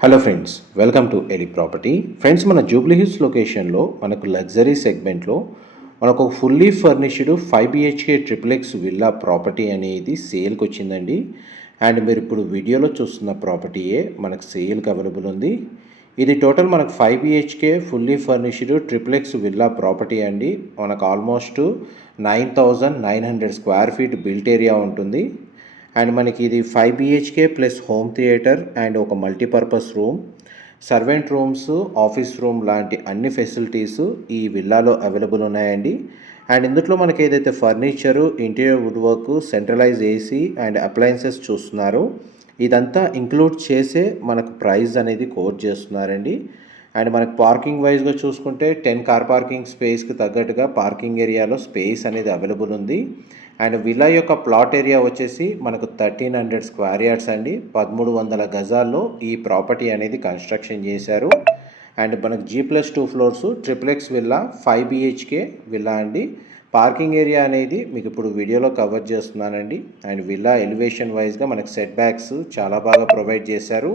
Hello friends welcome to Eli property friends మన జూబ్లీ హిల్స్ లొకేషన్లో మనకు లగ్జరీ సెగ్మెంట్లో మనకు ఒక fully furnished five BHK triplex villa property అనేది సేల్కి వచ్చిందండి. అండ్ మీరు ఇప్పుడు వీడియోలో చూస్తున్న ప్రాపర్టీయే మనకు సేల్కి అవైలబుల్ ఉంది. ఇది టోటల్ మనకు five BHK fully furnished triplex villa property అండి. మనకు almost nine thousand nine hundred square feet built area ఉంటుంది. అండ్ మనకి ఇది five BHK plus home theatre and ఒక multipurpose room servant rooms office room లాంటి అన్ని ఫెసిలిటీస్ ఈ విల్లాలో అవైలబుల్ ఉన్నాయండి. అండ్ ఇందులో మనకి ఏదైతే furniture interior wood work centralise AC and appliances చూస్తున్నారో ఇదంతా ఇంక్లూడ్ చేసే మనకు ప్రైస్ అనేది కోట్ చేస్తున్నారండి. అండ్ మనకు పార్కింగ్ వైజ్గా చూసుకుంటే టెన్ కార్ పార్కింగ్ స్పేస్కి తగ్గట్టుగా పార్కింగ్ ఏరియాలో స్పేస్ అనేది అవైలబుల్ ఉంది. అండ్ విలా యొక్క ప్లాట్ ఏరియా వచ్చేసి మనకు థర్టీన్ హండ్రెడ్ స్క్వేర్ యార్డ్స్ అండి. పదమూడు వందల గజాల్లో ఈ ప్రాపర్టీ అనేది కన్స్ట్రక్షన్ చేశారు. అండ్ మనకు G plus two floors triplex villa five BHK villa అండి. పార్కింగ్ ఏరియా అనేది మీకు ఇప్పుడు వీడియోలో కవర్ చేస్తున్నానండి. అండ్ విల్లా ఎలివేషన్ వైజ్గా మనకు సెట్ బ్యాక్స్ చాలా బాగా ప్రొవైడ్ చేశారు.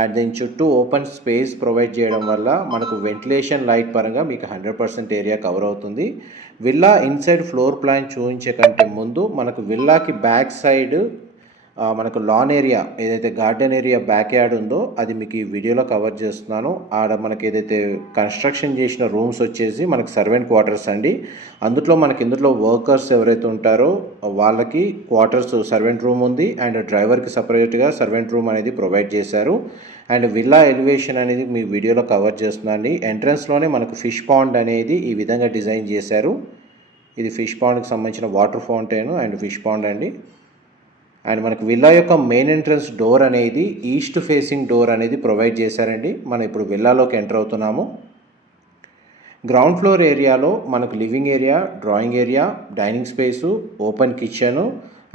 అండ్ దీని చుట్టూ ఓపెన్ స్పేస్ ప్రొవైడ్ చేయడం వల్ల మనకు వెంటిలేషన్ లైట్ పరంగా మీకు హండ్రెడ్ పర్సెంట్ ఏరియా కవర్ అవుతుంది. విల్లా ఇన్సైడ్ ఫ్లోర్ ప్లాన్ చూపించే కంటే ముందు మనకు విల్లాకి బ్యాక్ సైడ్ మనకు లాన్ ఏరియా ఏదైతే గార్డెన్ ఏరియా బ్యాక్ యార్డ్ ఉందో అది మీకు ఈ వీడియోలో కవర్ చేస్తున్నాను. ఆడ మనకి ఏదైతే కన్స్ట్రక్షన్ చేసిన రూమ్స్ వచ్చేసి మనకు సర్వెంట్ క్వార్టర్స్ అండి. అందులో మనకి ఇందులో వర్కర్స్ ఎవరైతే ఉంటారో వాళ్ళకి క్వార్టర్స్ సర్వెంట్ రూమ్ ఉంది. అండ్ డ్రైవర్కి సపరేట్గా సర్వెంట్ రూమ్ అనేది ప్రొవైడ్ చేశారు. అండ్ విల్లా ఎలివేషన్ అనేది మీ వీడియోలో కవర్ చేస్తున్నాను అండి. ఎంట్రన్స్లోనే మనకు ఫిష్ పాండ్ అనేది ఈ విధంగా డిజైన్ చేశారు. ఇది ఫిష్ పాండ్కి సంబంధించిన water fountain and fish pond అండి. అండ్ మనకి విల్లా యొక్క మెయిన్ ఎంట్రన్స్ డోర్ అనేది ఈస్ట్ ఫేసింగ్ డోర్ అనేది ప్రొవైడ్ చేశారండి. మనం ఇప్పుడు విల్లాలోకి ఎంటర్ అవుతున్నాము. గ్రౌండ్ ఫ్లోర్ ఏరియాలో మనకు living area drawing area dining space open kitchen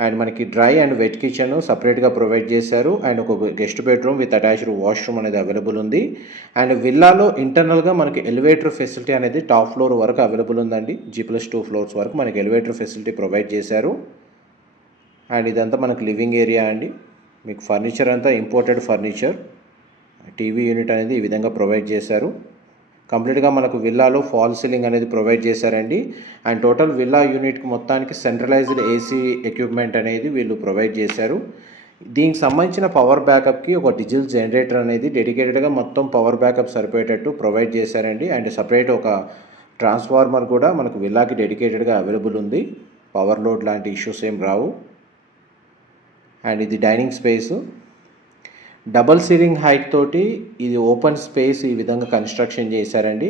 and మనకి డ్రై అండ్ వెట్ కిచెన్ సపరేట్గా ప్రొవైడ్ చేశారు. అండ్ ఒక guest bedroom with attached washroom అనేది అవైలబుల్ ఉంది. అండ్ విల్లాలో ఇంటర్నల్గా మనకి ఎలివేటర్ ఫెసిలిటీ అనేది టాప్ ఫ్లోర్ వరకు అవైలబుల్ ఉందండి. జీ ప్లస్ టూ ఫ్లోర్స్ వరకు మనకి ఎలివేటర్ ఫెసిలిటీ ప్రొవైడ్ చేశారు. అండ్ ఇదంతా మనకు లివింగ్ ఏరియా అండి. మీకు ఫర్నిచర్ అంతా ఇంపోర్టెడ్ ఫర్నిచర్. టీవీ యూనిట్ అనేది ఈ విధంగా ప్రొవైడ్ చేశారు. కంప్లీట్గా మనకు విల్లాలో ఫాల్ సీలింగ్ అనేది ప్రొవైడ్ చేశారండి. అండ్ టోటల్ విల్లా యూనిట్కి మొత్తానికి సెంట్రలైజ్డ్ ఏసీ ఎక్విప్మెంట్ అనేది వీళ్ళు ప్రొవైడ్ చేశారు. దీనికి సంబంధించిన పవర్ బ్యాకప్కి ఒక డిజిల్ జనరేటర్ అనేది డెడికేటెడ్గా మొత్తం పవర్ బ్యాకప్ సరిపోయేటట్టు ప్రొవైడ్ చేశారండి. అండ్ సపరేట్ ఒక ట్రాన్స్ఫార్మర్ కూడా మనకు విల్లాకి డెడికేటెడ్గా అవైలబుల్ ఉంది. పవర్ లోడ్ లాంటి ఇష్యూస్ ఏం రావు. అండ్ ఇది dining space. Double ceiling height తోటి ఇది ఓపెన్ స్పేస్ ఈ విధంగా కన్స్ట్రక్షన్ చేశారండి.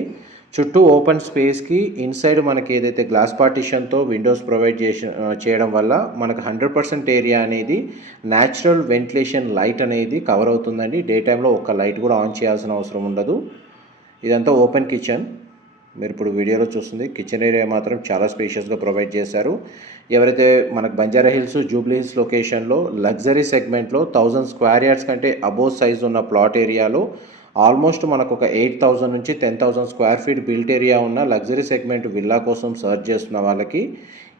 చుట్టూ ఓపెన్ స్పేస్కి ఇన్సైడ్ మనకి ఏదైతే గ్లాస్ పార్టిషన్తో విండోస్ ప్రొవైడ్ చేసి చేయడం వల్ల మనకు హండ్రెడ్ పర్సెంట్ ఏరియా అనేది న్యాచురల్ వెంటిలేషన్ లైట్ అనేది కవర్ అవుతుందండి. డే టైంలో ఒక లైట్ కూడా ఆన్ చేయాల్సిన అవసరం ఉండదు. ఇదంతా ఓపెన్ కిచెన్. మీరు ఇప్పుడు వీడియోలో చూస్తుంది. కిచెన్ ఏరియా మాత్రం చాలా స్పేషియస్గా ప్రొవైడ్ చేశారు. ఎవరైతే మనకు బంజారా హిల్స్ జూబ్లీ హిల్స్ లొకేషన్లో లగ్జరీ సెగ్మెంట్లో థౌజండ్ స్క్వేర్ యార్డ్స్ కంటే అబోవ్ సైజ్ ఉన్న ప్లాట్ ఏరియాలో ఆల్మోస్ట్ మనకు ఒక ఎయిట్ థౌజండ్ నుంచి ten thousand square feet built area ఉన్న లగ్జరీ సెగ్మెంట్ విల్లా కోసం సర్చ్ చేస్తున్న వాళ్ళకి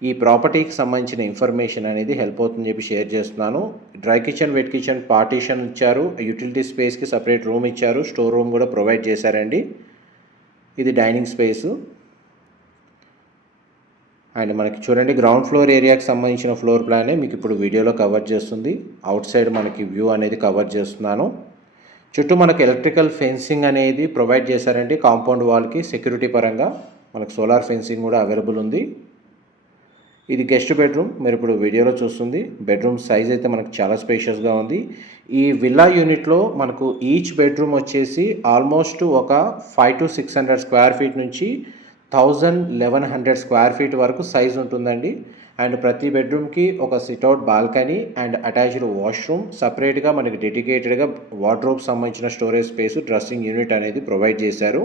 ఈ ప్రాపర్టీకి సంబంధించిన ఇన్ఫర్మేషన్ అనేది హెల్ప్ అవుతుందని చెప్పి షేర్ చేస్తున్నాను. Dry kitchen wet kitchen partition ఇచ్చారు. యూటిలిటీ స్పేస్కి సపరేట్ రూమ్ ఇచ్చారు. స్టోర్ రూమ్ కూడా ప్రొవైడ్ చేశారండి. ఇది డైనింగ్ స్పేసు. అండ్ మనకి చూడండి గ్రౌండ్ ఫ్లోర్ ఏరియాకి సంబంధించిన ఫ్లోర్ ప్లానే మీకు ఇప్పుడు వీడియోలో కవర్ చేస్తుంది. అవుట్ సైడ్ మనకి వ్యూ అనేది కవర్ చేస్తున్నాను. చుట్టూ మనకు ఎలక్ట్రికల్ ఫెన్సింగ్ అనేది ప్రొవైడ్ చేశారండి కాంపౌండ్ వాల్కి. సెక్యూరిటీ పరంగా మనకు సోలార్ ఫెన్సింగ్ కూడా అవైలబుల్ ఉంది. ఇది గెస్ట్ బెడ్రూమ్ మీరు ఇప్పుడు వీడియోలో చూస్తుంది. బెడ్రూమ్ సైజ్ అయితే మనకు చాలా స్పేషియస్గా ఉంది. ఈ విల్లా యూనిట్లో మనకు ఈచ్ బెడ్రూమ్ వచ్చేసి ఆల్మోస్ట్ ఒక five to six hundred square feet నుంచి thousand eleven hundred square feet వరకు సైజ్ ఉంటుందండి. అండ్ ప్రతి బెడ్రూమ్కి ఒక sit out balcony and attached washroom. సపరేట్గా మనకి డెడికేటెడ్గా వార్డ్రోబ్ సంబంధించిన స్టోరేజ్ స్పేస్ డ్రెస్సింగ్ యూనిట్ అనేది ప్రొవైడ్ చేశారు.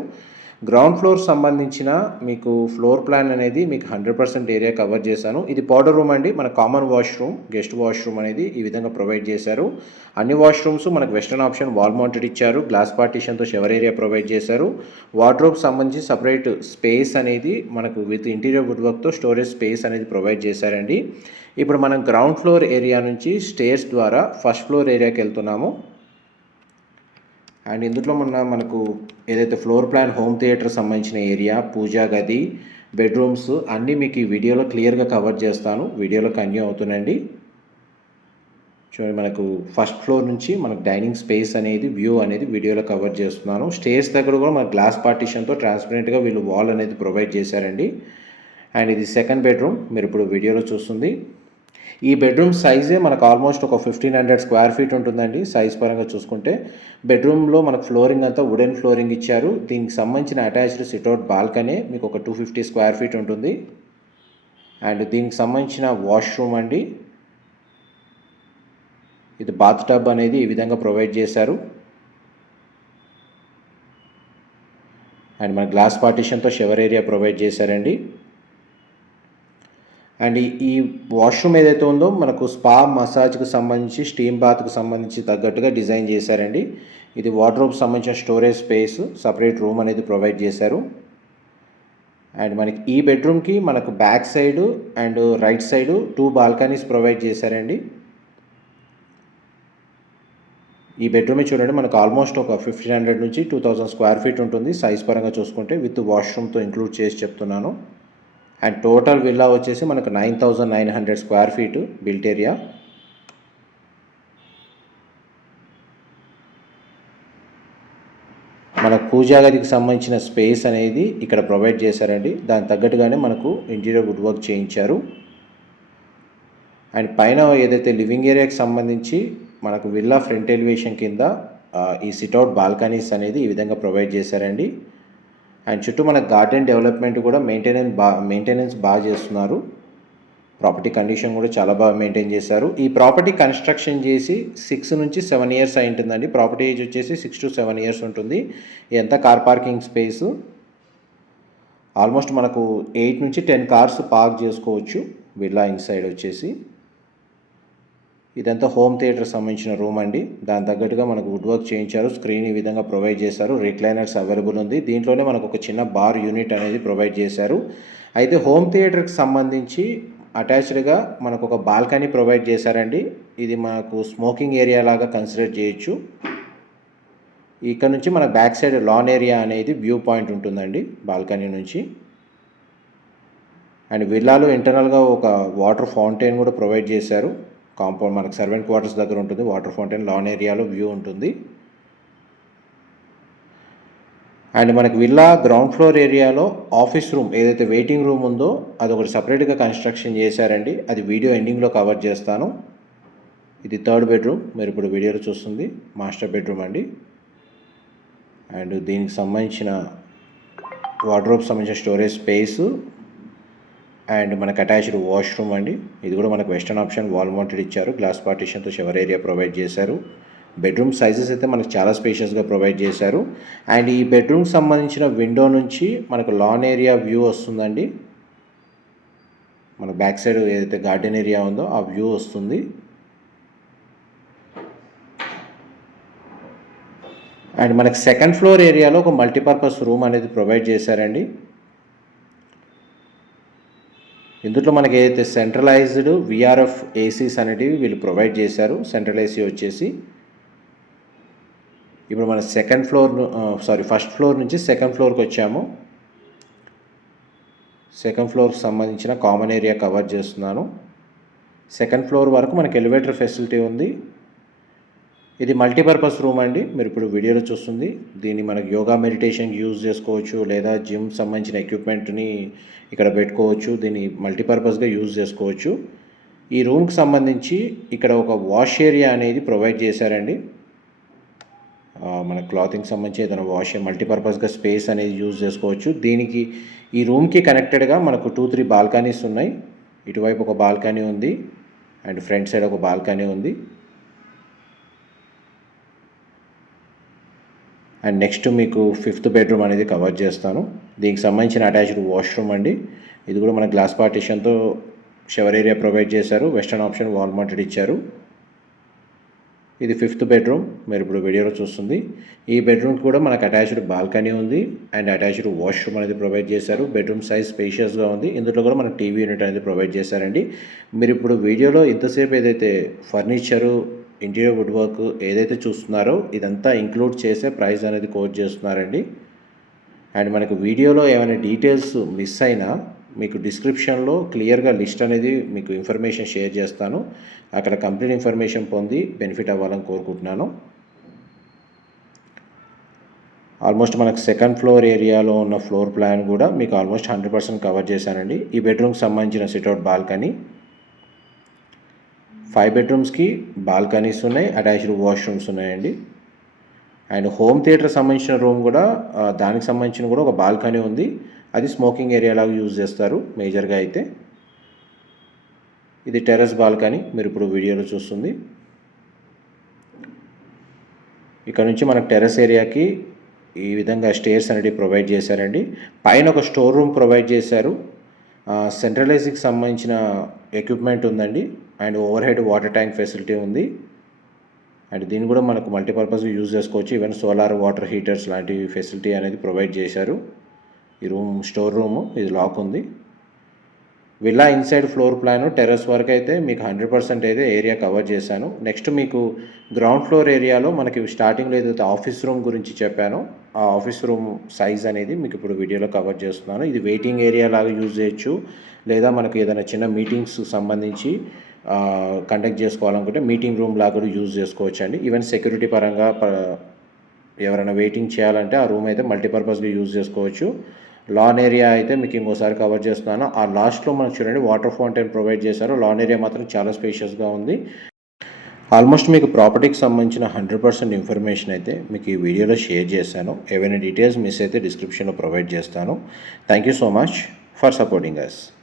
గ్రౌండ్ ఫ్లోర్ సంబంధించిన మీకు ఫ్లోర్ ప్లాన్ అనేది మీకు హండ్రెడ్ పర్సెంట్ ఏరియా కవర్ చేశాను. ఇది పౌడర్ రూమ్ అండి. మన కామన్ వాష్రూమ్ గెస్ట్ వాష్రూమ్ అనేది ఈ విధంగా ప్రొవైడ్ చేశారు. అన్ని వాష్రూమ్స్ మనకు వెస్టర్న్ ఆప్షన్ వాల్ మౌంటెడ్ ఇచ్చారు. గ్లాస్ పార్టీషన్తో షవర్ ఏరియా ప్రొవైడ్ చేశారు. వార్డ్రోబ్ సంబంధించి సపరేట్ స్పేస్ అనేది మనకు విత్ ఇంటీరియర్ వుడ్ వర్క్తో స్టోరేజ్ స్పేస్ అనేది ప్రొవైడ్ చేశారండి. ఇప్పుడు మనం గ్రౌండ్ ఫ్లోర్ ఏరియా నుంచి స్టేర్స్ ద్వారా ఫస్ట్ ఫ్లోర్ ఏరియాకి వెళ్తున్నాము. అండ్ ఇందులో మన మనకు ఏదైతే ఫ్లోర్ ప్లాన్ హోమ్ థియేటర్ సంబంధించిన ఏరియా పూజా గది బెడ్రూమ్స్ అన్నీ మీకు ఈ వీడియోలో క్లియర్గా కవర్ చేస్తాను. వీడియోలో కన్యూ అవుతుందండి. చూడండి మనకు ఫస్ట్ ఫ్లోర్ నుంచి మనకు డైనింగ్ స్పేస్ అనేది వ్యూ అనేది వీడియోలో కవర్ చేస్తున్నాను. స్టేర్స్ దగ్గర కూడా మన గ్లాస్ పార్టీషన్తో ట్రాన్స్పరెంట్గా వీళ్ళు వాల్ అనేది ప్రొవైడ్ చేశారండి. అండ్ ఇది సెకండ్ బెడ్రూమ్. మీరు ఇప్పుడు వీడియోలో చూస్తుంది. ఈ బెడ్రూమ్ సైజే మనకు ఆల్మోస్ట్ ఒక ఫిఫ్టీన్ హండ్రెడ్ స్క్వేర్ ఫీట్ ఉంటుందండి. సైజ్ పరంగా చూసుకుంటే బెడ్రూమ్లో మనకు ఫ్లోరింగ్ అంతా వుడెన్ ఫ్లోరింగ్ ఇచ్చారు. దీనికి సంబంధించిన అటాచ్డ్ సిట్అవుట్ బాల్కనీ మీకు ఒక టూ ఫిఫ్టీ స్క్వేర్ ఫీట్ ఉంటుంది. అండ్ దీనికి సంబంధించిన వాష్రూమ్ అండి. ఇది బాత్ టబ్ అనేది ఈ విధంగా ప్రొవైడ్ చేశారు. అండ్ మన గ్లాస్ పార్టీషన్తో షవర్ ఏరియా ప్రొవైడ్ చేశారండి. అండ్ ఈ- వాష్రూమ్ ఏదైతే ఉందో మనకు స్పా మసాజ్కి సంబంధించి స్టీమ్ బాత్కి సంబంధించి తగ్గట్టుగా డిజైన్ చేశారండి. ఇది వార్డ్రోబ్ సంబంధించిన స్టోరేజ్ స్పేస్ సపరేట్ రూమ్ అనేది ప్రొవైడ్ చేశారు. అండ్ మనకి ఈ బెడ్రూమ్కి మనకు back side and right side two balconies provide చేశారండి. ఈ బెడ్రూమే చూడండి మనకు ఆల్మోస్ట్ ఒక ఫిఫ్టీన్ హండ్రెడ్ నుంచి టూ థౌజండ్ స్క్వేర్ ఫీట్ ఉంటుంది. సైజ్ పరంగా చూసుకుంటే విత్ వాష్రూమ్తో ఇంక్లూడ్ చేసి చెప్తున్నాను. అండ్ టోటల్ విల్లా వచ్చేసి మనకు nine thousand nine hundred square feet built area మన పూజా గదికి సంబంధించిన స్పేస్ అనేది ఇక్కడ ప్రొవైడ్ చేశారండి. దానికి తగ్గట్టుగానే మనకు ఇంటీరియర్ వుడ్ వర్క్ చేయించారు. అండ్ పైన ఏదైతే లివింగ్ ఏరియాకి సంబంధించి మనకు విల్లా ఫ్రంట్ ఎలివేషన్ కింద ఈ సిట్అవుట్ బాల్కనీస్ అనేది ఈ విధంగా ప్రొవైడ్ చేశారండి. అండ్ చుట్టూ మన గార్డెన్ డెవలప్మెంట్ కూడా మెయింటెనెన్స్ బా మెయింటెనెన్స్ బాగా చేస్తున్నారు. ప్రాపర్టీ కండిషన్ కూడా చాలా బాగా మెయింటైన్ చేశారు. ఈ ప్రాపర్టీ కన్స్ట్రక్షన్ చేసి సిక్స్ నుంచి సెవెన్ ఇయర్స్ అయి ఉంటుందండి ప్రాపర్టీ ఏజ్ వచ్చేసి సిక్స్ టు సెవెన్ ఇయర్స్ ఉంటుంది. ఎంత కార్ పార్కింగ్ స్పేస్? ఆల్మోస్ట్ మనకు ఎయిట్ నుంచి టెన్ కార్స్ పార్క్ చేసుకోవచ్చు. విల్లా ఇన్సైడ్ వచ్చేసి. ఇదంతా హోమ్ థియేటర్ సంబంధించిన రూమ్ అండి. దాని తగ్గట్టుగా మనకు వుడ్ వర్క్ చేయించారు. స్క్రీన్ ఈ విధంగా ప్రొవైడ్ చేశారు. రిక్లైనర్స్ అవైలబుల్ ఉంది. దీంట్లోనే మనకు ఒక చిన్న బార్ యూనిట్ అనేది ప్రొవైడ్ చేశారు. అయితే హోమ్ థియేటర్కి సంబంధించి అటాచ్డ్గా మనకు ఒక బాల్కనీ ప్రొవైడ్ చేశారండి. ఇది మనకు స్మోకింగ్ ఏరియా లాగా కన్సిడర్ చేయొచ్చు. ఇక్కడ నుంచి మన బ్యాక్ సైడ్ లాన్ ఏరియా అనేది వ్యూ పాయింట్ ఉంటుందండి బాల్కనీ నుంచి. అండ్ విల్లాలో ఇంటర్నల్గా ఒక వాటర్ ఫౌంటైన్ కూడా ప్రొవైడ్ చేశారు. కాంపౌండ్ మనకు సర్వెంట్ క్వార్టర్స్ దగ్గర ఉంటుంది వాటర్ ఫౌంటైన్ లాన్ ఏరియాలో వ్యూ ఉంటుంది. అండ్ మనకి విల్లా గ్రౌండ్ ఫ్లోర్ ఏరియాలో ఆఫీస్ రూమ్ ఏదైతే వెయిటింగ్ రూమ్ ఉందో అది ఒకటి సపరేట్గా కన్స్ట్రక్షన్ చేశారండి. అది వీడియో ఎండింగ్లో కవర్ చేస్తాను. ఇది థర్డ్ బెడ్రూమ్ మీరు ఇప్పుడు వీడియోలో చూస్తుంది మాస్టర్ బెడ్రూమ్ అండి. అండ్ దీనికి సంబంధించిన వార్డ్రోబ్ సంబంధించిన స్టోరేజ్ స్పేస్ అండ్ మనకు అటాచ్డ్ వాష్రూమ్ అండి. ఇది కూడా మనకు వెస్టర్న్ ఆప్షన్ వాల్ మౌంటెడ్ ఇచ్చారు. గ్లాస్ పార్టీషన్తో షవర్ ఏరియా ప్రొవైడ్ చేశారు. బెడ్రూమ్ సైజెస్ అయితే మనకు చాలా స్పేషియస్గా ప్రొవైడ్ చేశారు. అండ్ ఈ బెడ్రూమ్కి సంబంధించిన విండో నుంచి మనకు లాన్ ఏరియా వ్యూ వస్తుందండి. మన బ్యాక్ సైడ్ ఏదైతే గార్డెన్ ఏరియా ఉందో ఆ వ్యూ వస్తుంది. అండ్ మనకు సెకండ్ ఫ్లోర్ ఏరియాలో ఒక మల్టీపర్పస్ రూమ్ అనేది ప్రొవైడ్ చేశారండి. ఇందులో మనకి ఏదైతే సెంట్రలైజ్డ్ విఆర్ఎఫ్ ఏసీస్ అనేటివి వీళ్ళు ప్రొవైడ్ చేశారు సెంట్రల్ ఏసీ వచ్చేసి ఇప్పుడు మన second floor sorry first floor నుంచి సెకండ్ ఫ్లోర్కి వచ్చాము. సెకండ్ ఫ్లోర్కి సంబంధించిన కామన్ ఏరియా కవర్ చేస్తున్నాను. సెకండ్ ఫ్లోర్ వరకు మనకి ఎలివేటర్ ఫెసిలిటీ ఉంది. ఇది మల్టీపర్పస్ రూమ్ అండి. మీరు ఇప్పుడు వీడియోలో చూస్తుంది. దీన్ని మనకు యోగా మెడిటేషన్కి యూజ్ చేసుకోవచ్చు. లేదా జిమ్ సంబంధించిన ఎక్విప్మెంట్ని ఇక్కడ పెట్టుకోవచ్చు. దీన్ని మల్టీపర్పస్గా యూజ్ చేసుకోవచ్చు. ఈ రూమ్కి సంబంధించి ఇక్కడ ఒక వాష్ ఏరియా అనేది ప్రొవైడ్ చేశారండి. మన క్లాతింగ్ సంబంధించి ఏదైనా వాష్ మల్టీపర్పస్గా స్పేస్ అనేది యూజ్ చేసుకోవచ్చు. దీనికి ఈ రూమ్కి కనెక్టెడ్గా మనకు టూ త్రీ బాల్కనీస్ ఉన్నాయి. ఇటువైపు ఒక బాల్కనీ ఉంది. అండ్ ఫ్రంట్ సైడ్ ఒక బాల్కనీ ఉంది. అండ్ నెక్స్ట్ మీకు ఫిఫ్త్ బెడ్రూమ్ అనేది కవర్ చేస్తాను. దీనికి సంబంధించిన అటాచ్డ్ వాష్రూమ్ అండి. ఇది కూడా మన గ్లాస్ పార్టీషన్తో షవర్ ఏరియా ప్రొవైడ్ చేశారు. వెస్టర్న్ ఆప్షన్ వాల్ మౌంటెడ్ ఇచ్చారు. ఇది ఫిఫ్త్ బెడ్రూమ్. మీరు ఇప్పుడు వీడియోలో చూస్తుంది. ఈ బెడ్రూమ్కి కూడా మనకు అటాచ్డ్ బాల్కనీ ఉంది అండ్ అటాచ్డ్ వాష్రూమ్ అనేది ప్రొవైడ్ చేశారు. బెడ్రూమ్ సైజ్ స్పేషియస్గా ఉంది. ఇందులో కూడా మనకు టీవీ యూనిట్ అనేది ప్రొవైడ్ చేశారండి. మీరు ఇప్పుడు వీడియోలో ఇంతసేపు ఏదైతే ఫర్నిచరు ఇంటీరియర్ వుడ్ వర్క్ ఏదైతే చూస్తున్నారో ఇదంతా ఇంక్లూడ్ చేసే ప్రైస్ అనేది కోట్ చేస్తున్నారండి. అండ్ మనకు వీడియోలో ఏమైనా డీటెయిల్స్ మిస్ అయినా మీకు డిస్క్రిప్షన్లో క్లియర్గా లిస్ట్ అనేది మీకు ఇన్ఫర్మేషన్ షేర్ చేస్తాను. అక్కడ కంప్లీట్ ఇన్ఫర్మేషన్ పొంది బెనిఫిట్ అవ్వాలని కోరుకుంటున్నాను. ఆల్మోస్ట్ మనకు సెకండ్ ఫ్లోర్ ఏరియాలో ఉన్న ఫ్లోర్ ప్లాన్ కూడా మీకు ఆల్మోస్ట్ హండ్రెడ్ పర్సెంట్ కవర్ చేశానండి. ఈ బెడ్రూమ్కి సంబంధించిన సిట్అవుట్ బాల్కనీ ఫైవ్ బెడ్రూమ్స్కి బాల్కనీస్ ఉన్నాయి అటాచ్డ్ వాష్రూమ్స్ ఉన్నాయండి. అండ్ హోమ్ థియేటర్ సంబంధించిన రూమ్ కూడా దానికి సంబంధించిన కూడా ఒక బాల్కనీ ఉంది. అది స్మోకింగ్ ఏరియా లాగా యూజ్ చేస్తారు మేజర్గా అయితే. ఇది టెర్రస్ బాల్కనీ మీరు ఇప్పుడు వీడియోలో చూస్తుంది. ఇక్కడ నుంచి మనకు టెర్రస్ ఏరియాకి ఈ విధంగా స్టేర్స్ అనేది ప్రొవైడ్ చేశారండి. పైన ఒక స్టోర్ రూమ్ ప్రొవైడ్ చేశారు. సెంట్రలైజ్కి సంబంధించిన ఎక్విప్మెంట్ ఉందండి. And overhead water tank facility ఉంది. అండ్ దీన్ని కూడా మనకు మల్టీపర్పస్ యూజ్ చేసుకోవచ్చు. ఈవెన్ సోలార్ వాటర్ హీటర్స్ లాంటి ఫెసిలిటీ అనేది ప్రొవైడ్ చేశారు. ఈ రూమ్ స్టోర్ రూమ్ ఇది లాక్ ఉంది. Villa inside floor plan terrace వరకు అయితే మీకు హండ్రెడ్ పర్సెంట్ అయితే ఏరియా కవర్ చేశాను. నెక్స్ట్ మీకు గ్రౌండ్ ఫ్లోర్ ఏరియాలో మనకి స్టార్టింగ్లో ఏదైతే ఆఫీస్ రూమ్ గురించి చెప్పానో ఆ ఆఫీస్ రూమ్ సైజ్ అనేది మీకు ఇప్పుడు వీడియోలో కవర్ చేస్తున్నాను. ఇది వెయిటింగ్ ఏరియా లాగా యూజ్ చేయొచ్చు. లేదా మనకు ఏదైనా చిన్న మీటింగ్స్ సంబంధించి కండక్ట్ చేసుకోవాలనుకుంటే మీటింగ్ రూమ్ లాగా కూడా యూజ్ చేసుకోవచ్చు అండి ఈవెన్ సెక్యూరిటీ పరంగా ప- ఎవరైనా వెయిటింగ్ చేయాలంటే ఆ రూమ్ అయితే మల్టీపర్పస్గా యూజ్ చేసుకోవచ్చు. లాన్ ఏరియా అయితే మీకు ఇంకోసారి కవర్ చేస్తున్నాను. ఆ లాస్ట్లో మనకు చూడండి వాటర్ ఫౌంటైన్ ప్రొవైడ్ చేశారు. లాన్ ఏరియా మాత్రం చాలా స్పేషియస్గా ఉంది. ఆల్మోస్ట్ మీకు ప్రాపర్టీకి సంబంధించిన హండ్రెడ్ పర్సెంట్ ఇన్ఫర్మేషన్ అయితే మీకు ఈ వీడియోలో షేర్ చేశాను. ఏవైనా డీటెయిల్స్ మిస్ అయితే డిస్క్రిప్షన్లో ప్రొవైడ్ చేస్తాను. Thank you so much for supporting us